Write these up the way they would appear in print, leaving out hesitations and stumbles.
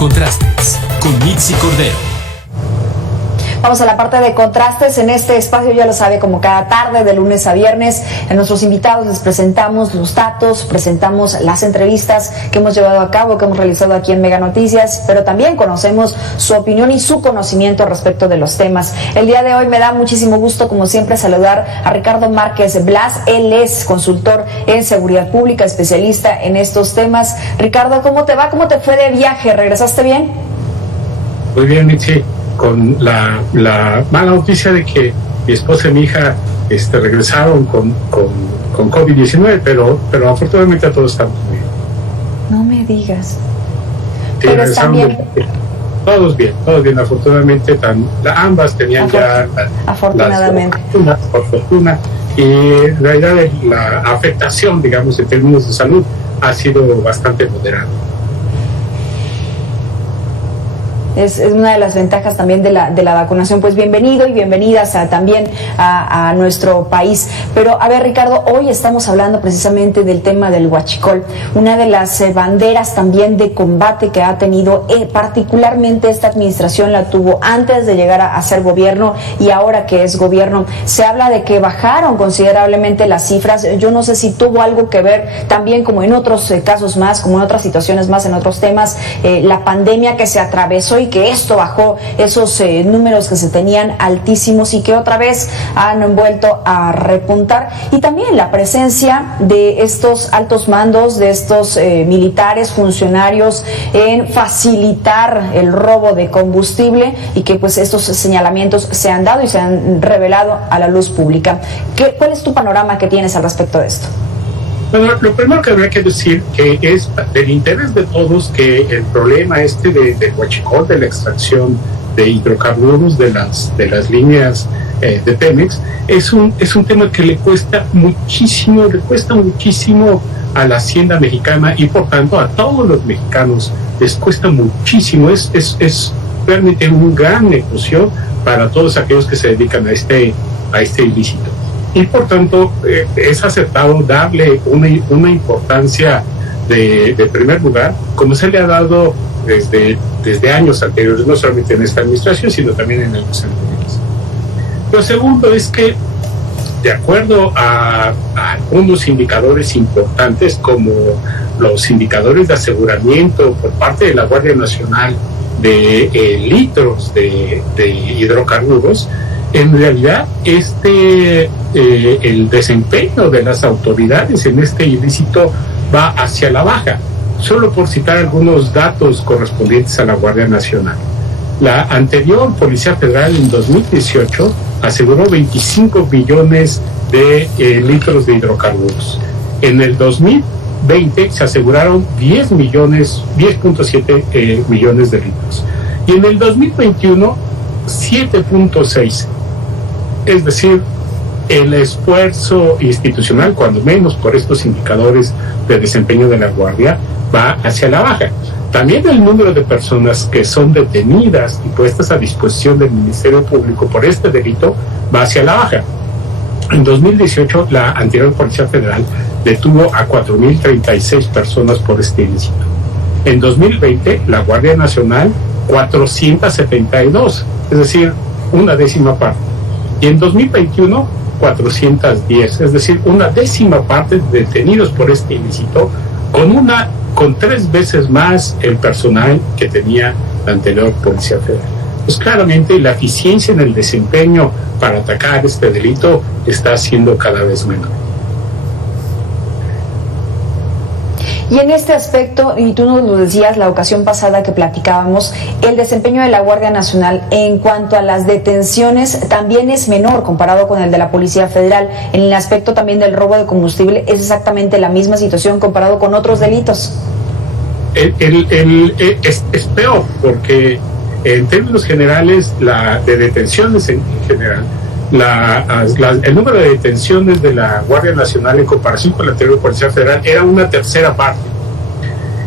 Contrastes con Mitzi Cordero. Vamos a la parte de contrastes. En este espacio, ya lo sabe, como cada tarde de lunes a viernes, a nuestros invitados les presentamos los datos, presentamos las entrevistas que hemos llevado a cabo, que hemos realizado aquí en Mega Noticias, pero también conocemos su opinión y su conocimiento respecto de los temas. El día de hoy me da muchísimo gusto, como siempre, saludar a Ricardo Márquez Blas. Él es consultor en seguridad pública, especialista en estos temas. Ricardo, ¿cómo te va? ¿Cómo te fue de viaje? ¿Regresaste bien? Muy bien, Mitzi, con la mala noticia de que mi esposa y mi hija regresaron con COVID-19, pero afortunadamente a todos estamos muy bien. No me digas. Sí, pero están bien. Todos bien, afortunadamente ambas tenían afortunadamente. Por fortuna, y en realidad la afectación, digamos, en términos de salud ha sido bastante moderada. Es una de las ventajas también de la vacunación. Pues bienvenido y bienvenidas también a nuestro país. Pero a ver, Ricardo, hoy estamos hablando precisamente del tema del huachicol, una de las banderas también de combate que ha tenido particularmente esta administración. La tuvo antes de llegar a ser gobierno y ahora que es gobierno. Se habla de que bajaron considerablemente las cifras. Yo no sé si tuvo algo que ver también, como en otros casos más, como en otras situaciones más, en otros temas, la pandemia que se atravesó y que esto bajó esos números que se tenían altísimos y que otra vez han vuelto a repuntar. Y también la presencia de estos altos mandos, de estos militares, funcionarios, en facilitar el robo de combustible, y que pues estos señalamientos se han dado y se han revelado a la luz pública. ¿Cuál es tu panorama que tienes al respecto de esto? Bueno, lo primero que habría que decir que es del interés de todos que el problema de huachicol, de la extracción de hidrocarburos de las líneas de Pemex, es un tema que le cuesta muchísimo a la hacienda mexicana, y por tanto a todos los mexicanos les cuesta muchísimo. Es realmente un gran negocio para todos aquellos que se dedican a este ilícito. Y por tanto es acertado darle una importancia de primer lugar, como se le ha dado desde años anteriores, no solamente en esta administración, sino también en años anteriores. Lo segundo es que, de acuerdo a algunos indicadores importantes, como los indicadores de aseguramiento por parte de la Guardia Nacional de litros de hidrocarburos, en realidad el desempeño de las autoridades en este ilícito va hacia la baja. Solo por citar algunos datos correspondientes a la Guardia Nacional. La anterior Policía Federal en 2018 aseguró 25 billones de litros de hidrocarburos. En el 2020 se aseguraron 10.7 millones de litros. Y en el 2021, 7.6. Es decir, el esfuerzo institucional, cuando menos por estos indicadores de desempeño de la Guardia, va hacia la baja. También el número de personas que son detenidas y puestas a disposición del Ministerio Público por este delito va hacia la baja. En 2018, la anterior Policía Federal detuvo a 4.036 personas por este ilícito. En 2020, la Guardia Nacional, 472, es decir, una décima parte. Y en 2021, 410, es decir, una décima parte de detenidos por este ilícito, con 3 veces más el personal que tenía la anterior Policía Federal. Pues claramente la eficiencia en el desempeño para atacar este delito está siendo cada vez menor. Y en este aspecto, y tú nos lo decías la ocasión pasada que platicábamos, el desempeño de la Guardia Nacional en cuanto a las detenciones también es menor comparado con el de la Policía Federal. En el aspecto también del robo de combustible es exactamente la misma situación comparado con otros delitos. Es peor, porque en términos generales, de detenciones en general, el número de detenciones de la Guardia Nacional en comparación con la anterior Policía Federal era una tercera parte.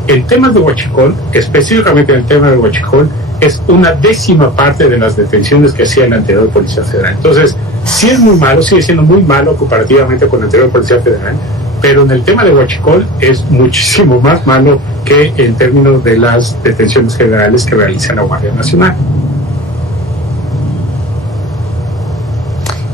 En temas de huachicol, específicamente en el tema de huachicol, es una décima parte de las detenciones que hacía la anterior Policía Federal. Entonces, sí es muy malo, sigue siendo muy malo comparativamente con la anterior Policía Federal, pero en el tema de huachicol es muchísimo más malo que en términos de las detenciones generales que realiza la Guardia Nacional.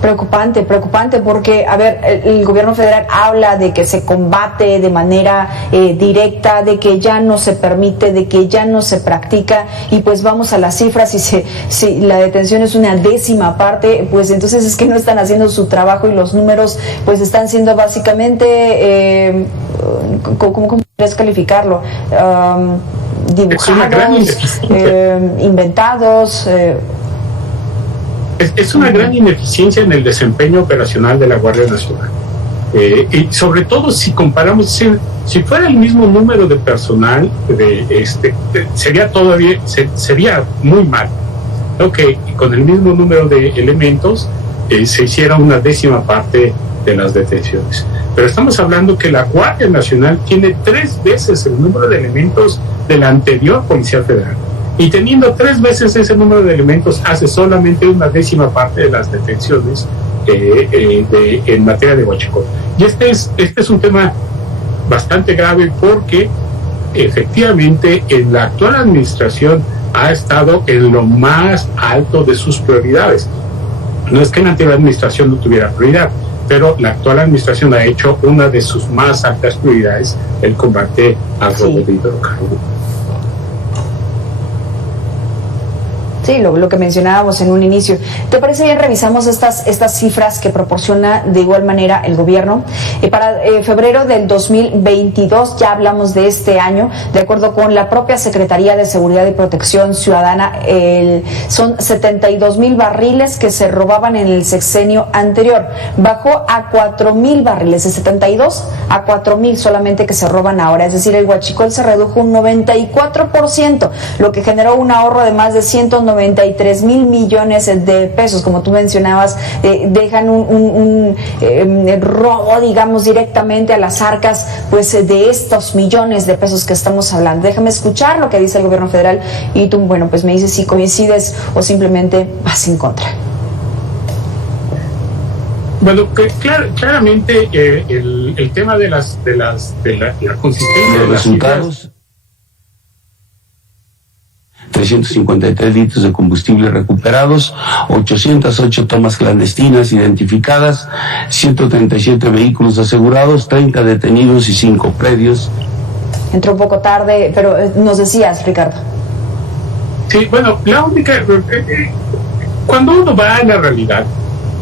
Preocupante, porque, a ver, el gobierno federal habla de que se combate de manera directa, de que ya no se permite, de que ya no se practica, y pues vamos a las cifras, si la detención es una décima parte, pues entonces es que no están haciendo su trabajo y los números pues están siendo básicamente, ¿cómo podrías calificarlo? Dibujados, inventados. Es una gran ineficiencia en el desempeño operacional de la Guardia Nacional. Y sobre todo si comparamos, si fuera el mismo número de personal, sería muy mal, ¿no? Que con el mismo número de elementos se hiciera una décima parte de las detenciones. Pero estamos hablando que la Guardia Nacional tiene 3 veces el número de elementos de la anterior Policía Federal. Y teniendo 3 veces ese número de elementos, hace solamente una décima parte de las detenciones en materia de huachicol. Y este es un tema bastante grave porque efectivamente en la actual administración ha estado en lo más alto de sus prioridades. No es que en la anterior administración no tuviera prioridad, pero la actual administración ha hecho una de sus más altas prioridades, el combate al robo de hidrocarburos. Sí, lo que mencionábamos en un inicio. ¿Te parece bien revisamos estas cifras que proporciona de igual manera el gobierno? Para febrero del 2022, ya hablamos de este año, de acuerdo con la propia Secretaría de Seguridad y Protección Ciudadana, son 72,000 barriles que se robaban en el sexenio anterior. Bajó a 4,000 barriles, de 72 a 4,000 solamente que se roban ahora. Es decir, el huachicol se redujo un 94%, lo que generó un ahorro de más de 193,000 millones de pesos, como tú mencionabas, dejan un robo, digamos, directamente a las arcas, pues, de estos millones de pesos que estamos hablando. Déjame escuchar lo que dice el gobierno federal y tú, bueno, pues me dices si coincides o simplemente vas en contra. Bueno, claramente el tema de la consistencia de las resultados. 353 litros de combustible recuperados, 808 tomas clandestinas identificadas, 137 vehículos asegurados, 30 detenidos y 5 predios. Entró un poco tarde, pero nos decías, Ricardo. Sí, bueno, la única... cuando uno va a la realidad,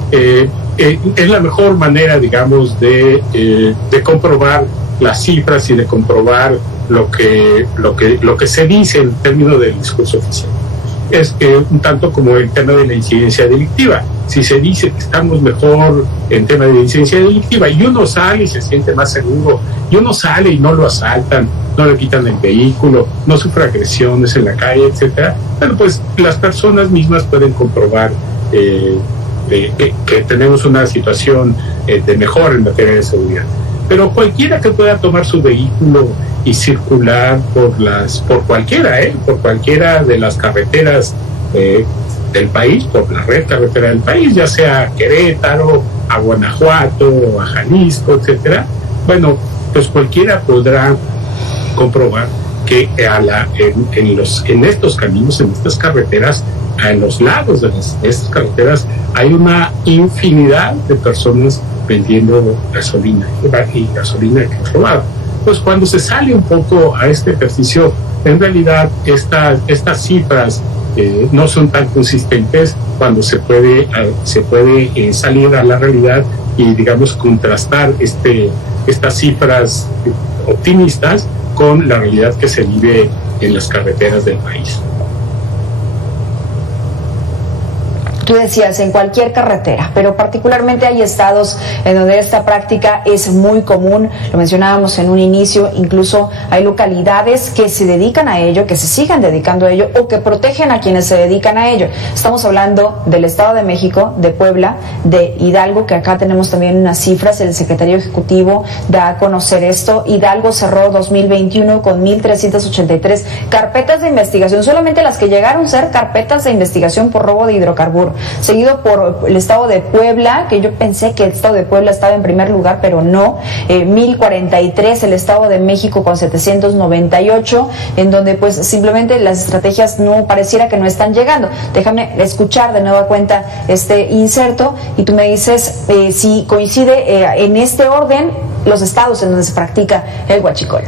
es la mejor manera, digamos, de comprobar las cifras y de comprobar lo que se dice en términos del discurso oficial. Es un tanto como el tema de la incidencia delictiva. Si se dice que estamos mejor en tema de incidencia delictiva y uno sale y se siente más seguro, y uno sale y no lo asaltan, no le quitan el vehículo, no sufre agresiones en la calle, etcétera, bueno, pues las personas mismas pueden comprobar que tenemos una situación de mejor en materia de seguridad. Pero cualquiera que pueda tomar su vehículo y circular por cualquiera de las carreteras del país, por la red carretera del país, ya sea a Querétaro, a Guanajuato, a Jalisco, etcétera, bueno, pues cualquiera podrá comprobar que en estos caminos, en estas carreteras, en los lados de estas carreteras, hay una infinidad de personas vendiendo gasolina y gasolina que es robada. Pues cuando se sale un poco a este ejercicio, en realidad estas cifras no son tan consistentes cuando se puede salir a la realidad y, digamos, contrastar estas cifras optimistas con la realidad que se vive en las carreteras del país. Tú decías, en cualquier carretera, pero particularmente hay estados en donde esta práctica es muy común, lo mencionábamos en un inicio, incluso hay localidades que se dedican a ello, que se sigan dedicando a ello o que protegen a quienes se dedican a ello. Estamos hablando del Estado de México, de Puebla, de Hidalgo, que acá tenemos también unas cifras, el secretario ejecutivo da a conocer esto. Hidalgo cerró 2021 con 1,383 carpetas de investigación, solamente las que llegaron a ser carpetas de investigación por robo de hidrocarburos. seguido por el estado de Puebla, que yo pensé que el estado de Puebla estaba en primer lugar, pero no, 1043, el estado de México con 798, en donde pues simplemente las estrategias no pareciera que no están llegando. Déjame escuchar de nueva cuenta este inserto y tú me dices si coincide en este orden los estados en donde se practica el huachicol.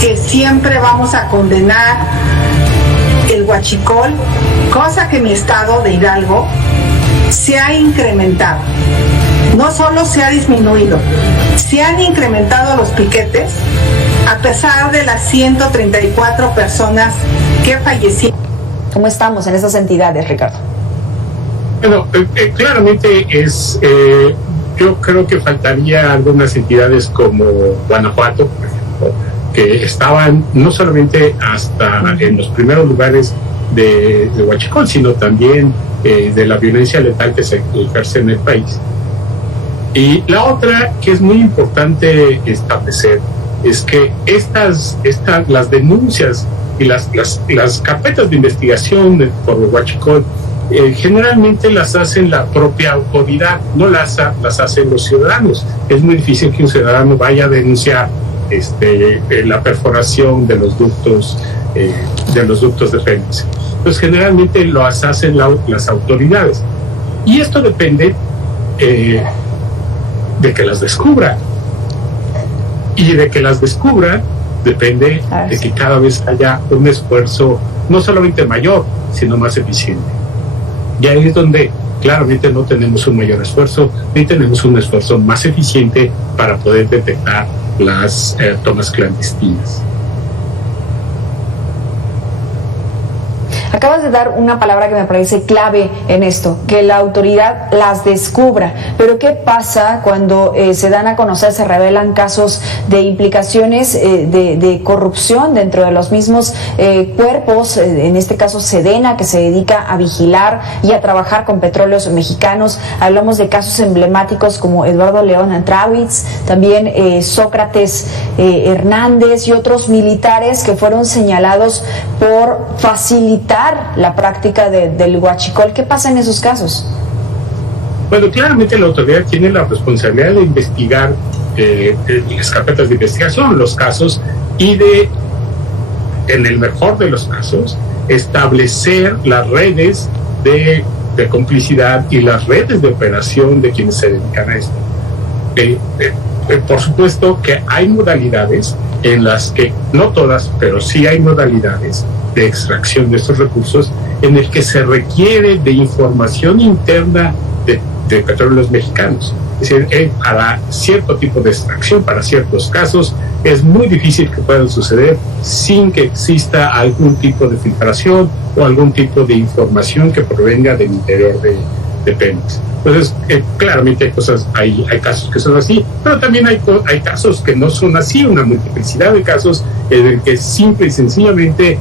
Que siempre vamos a condenar el huachicol, cosa que mi estado de Hidalgo se ha incrementado. No solo se ha disminuido, se han incrementado los piquetes a pesar de las 134 personas que fallecieron. ¿Cómo estamos en esas entidades, Ricardo? Bueno, claramente yo creo que faltaría algunas entidades como Guanajuato, por ejemplo, que estaban no solamente hasta en los primeros lugares de huachicol, sino también de la violencia letal que se ejerce en el país. Y la otra que es muy importante establecer es que las denuncias y las carpetas de investigación por huachicol generalmente las hace la propia autoridad, no las hacen los ciudadanos. Es muy difícil que un ciudadano vaya a denunciar la perforación de los ductos de Pemex. Pues generalmente lo hacen las autoridades. Y esto depende de que las descubran. Y de que las descubran depende de que cada vez haya un esfuerzo no solamente mayor, sino más eficiente. Y ahí es donde claramente no tenemos un mayor esfuerzo, ni tenemos un esfuerzo más eficiente para poder detectar las tomas clandestinas. Acabas de dar una palabra que me parece clave en esto, que la autoridad las descubra. Pero ¿qué pasa cuando se dan a conocer, se revelan casos de implicaciones de corrupción dentro de los mismos cuerpos? En este caso Sedena, que se dedica a vigilar y a trabajar con petróleos mexicanos. Hablamos de casos emblemáticos como Eduardo León Antrawitz, también Sócrates Hernández y otros militares que fueron señalados por facilitar la práctica del huachicol. ¿Qué pasa en esos casos? Bueno, claramente la autoridad tiene la responsabilidad de investigar las carpetas de investigación, los casos, y en el mejor de los casos, establecer las redes de complicidad y las redes de operación de quienes se dedican a esto. Por supuesto que hay modalidades en las que, no todas, pero sí hay modalidades de extracción de estos recursos en el que se requiere de información interna de petróleos mexicanos. Es decir, para cierto tipo de extracción, para ciertos casos, es muy difícil que puedan suceder sin que exista algún tipo de filtración o algún tipo de información que provenga del interior de Pemex. Entonces, claramente hay casos que son así, pero también hay casos que no son así, una multiplicidad de casos en el que simple y sencillamente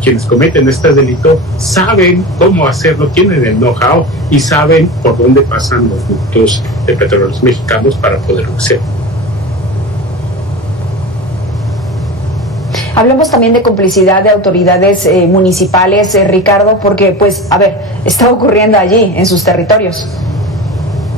quienes cometen este delito saben cómo hacerlo, tienen el know-how y saben por dónde pasan los ductos de petróleos mexicanos para poderlo hacer. Hablemos también de complicidad de autoridades municipales, Ricardo, porque, pues, a ver, está ocurriendo allí, en sus territorios.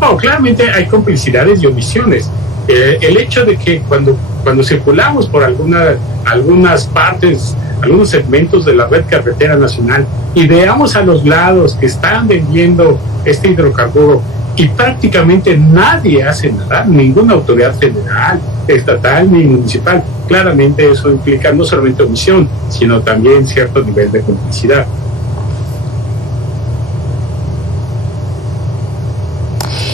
No, claramente hay complicidades y omisiones. El hecho de que cuando circulamos por algunas partes, algunos segmentos de la red carretera nacional y veamos a los lados que están vendiendo este hidrocarburo y prácticamente nadie hace nada, ninguna autoridad federal, estatal ni municipal, claramente eso implica no solamente omisión, sino también cierto nivel de complicidad.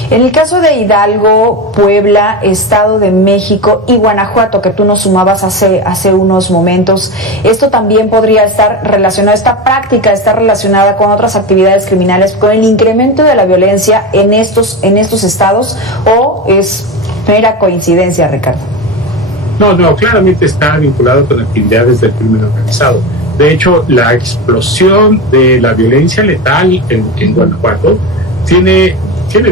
En el caso de Hidalgo, Puebla, Estado de México y Guanajuato, que tú nos sumabas hace unos momentos, esto también podría estar relacionado, esta práctica está relacionada con otras actividades criminales, con el incremento de la violencia en estos estados, ¿o es mera coincidencia, Ricardo? No, claramente está vinculado con actividades del crimen organizado. De hecho, la explosión de la violencia letal en Guanajuato tiene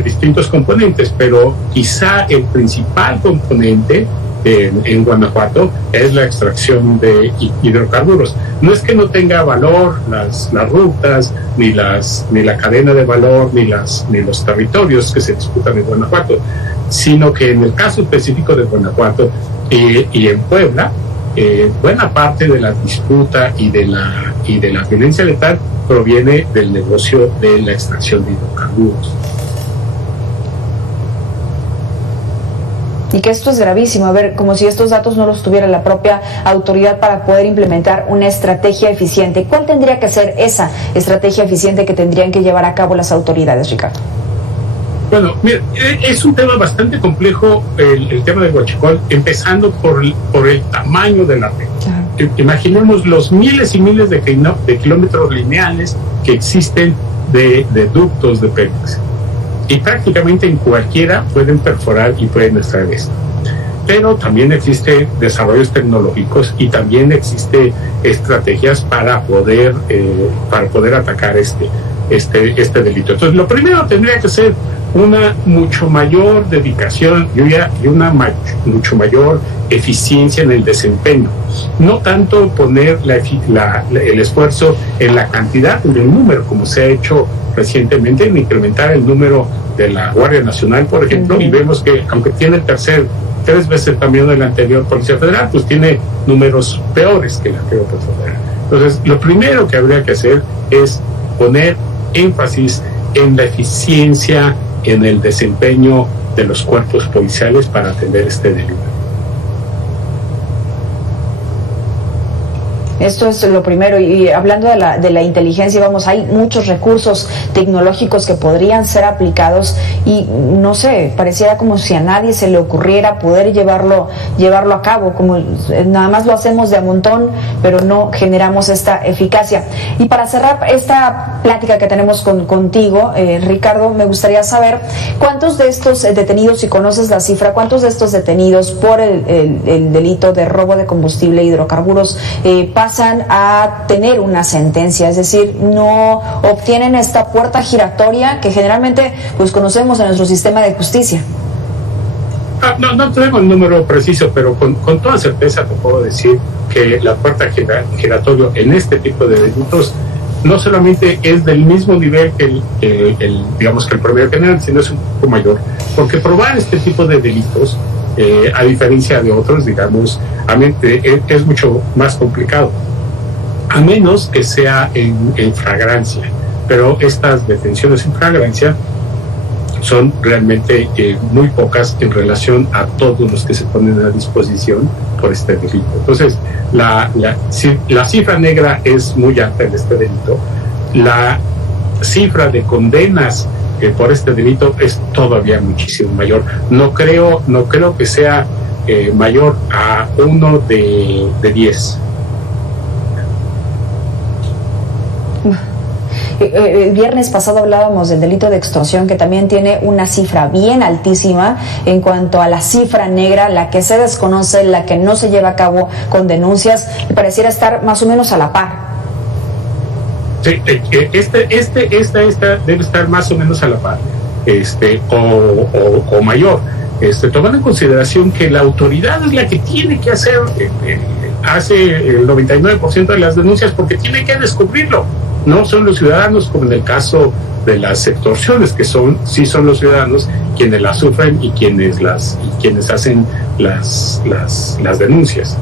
distintos componentes, pero quizá el principal componente en Guanajuato es la extracción de hidrocarburos. No es que no tenga valor las rutas, ni la cadena de valor, ni los territorios que se disputan en Guanajuato, sino que en el caso específico de Guanajuato y en Puebla, buena parte de la disputa y de la violencia letal proviene del negocio de la extracción de hidrocarburos. Y que esto es gravísimo, a ver, como si estos datos no los tuviera la propia autoridad para poder implementar una estrategia eficiente. ¿Cuál tendría que ser esa estrategia eficiente que tendrían que llevar a cabo las autoridades, Ricardo? Bueno, mira, es un tema bastante complejo el tema del huachicol, empezando por el tamaño de la red. Claro. Imaginemos los miles y miles de kilómetros lineales que existen de ductos de Pemex. Y prácticamente en cualquiera pueden perforar y pueden extraer esto. Pero también existen desarrollos tecnológicos y también existen estrategias para poder atacar este delito. Entonces, lo primero tendría que ser una mucho mayor dedicación y una mucho mayor eficiencia en el desempeño. No tanto poner el esfuerzo en la cantidad, en el número, como se ha hecho recientemente, en incrementar el número de la Guardia Nacional, por ejemplo, y vemos que aunque tiene el 3 veces el tamaño de la anterior Policía Federal, pues tiene números peores que la anterior Policía Federal. Entonces, lo primero que habría que hacer es poner énfasis en la eficiencia, en el desempeño de los cuerpos policiales para atender este delito. Esto es lo primero, y hablando de la inteligencia, vamos, hay muchos recursos tecnológicos que podrían ser aplicados y no sé, pareciera como si a nadie se le ocurriera poder llevarlo a cabo, como nada más lo hacemos de a montón, pero no generamos esta eficacia. Y para cerrar esta plática que tenemos contigo, Ricardo, me gustaría saber cuántos de estos detenidos, si conoces la cifra, cuántos de estos detenidos por el delito de robo de combustible e hidrocarburos pasan a tener una sentencia, es decir, no obtienen esta puerta giratoria que generalmente pues conocemos en nuestro sistema de justicia. No tenemos el número preciso, pero con toda certeza te puedo decir que la puerta giratoria en este tipo de delitos no solamente es del mismo nivel que digamos que el promedio general, sino es un poco mayor, porque probar este tipo de delitos, a diferencia de otros, digamos, es mucho más complicado, a menos que sea en flagrancia. Pero estas detenciones en flagrancia son realmente muy pocas en relación a todos los que se ponen a disposición por este delito. Entonces, la cifra negra es muy alta en este delito. La cifra de condenas por este delito es todavía muchísimo mayor. No creo que sea mayor a 1 de 10. El viernes pasado hablábamos del delito de extorsión, que también tiene una cifra bien altísima en cuanto a la cifra negra, la que se desconoce, la que no se lleva a cabo con denuncias, y pareciera estar más o menos a la par. Sí, esta debe estar más o menos a la par, o mayor, tomando en consideración que la autoridad es la que tiene que hace el 99% de las denuncias, porque tiene que descubrirlo. No son los ciudadanos, como en el caso de las extorsiones, que sí son los ciudadanos quienes las sufren y quienes hacen las denuncias.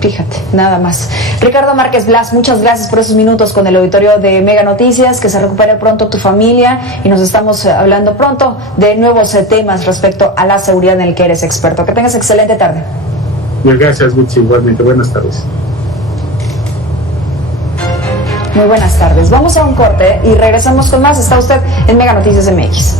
Fíjate, nada más. Ricardo Márquez Blas, muchas gracias por esos minutos con el auditorio de Mega Noticias. Que se recupere pronto tu familia y nos estamos hablando pronto de nuevos temas respecto a la seguridad en el que eres experto. Que tengas excelente tarde. Muchas gracias, Gucci. Igualmente, buenas tardes. Muy buenas tardes. Vamos a un corte y regresamos con más. Está usted en Mega Noticias MX.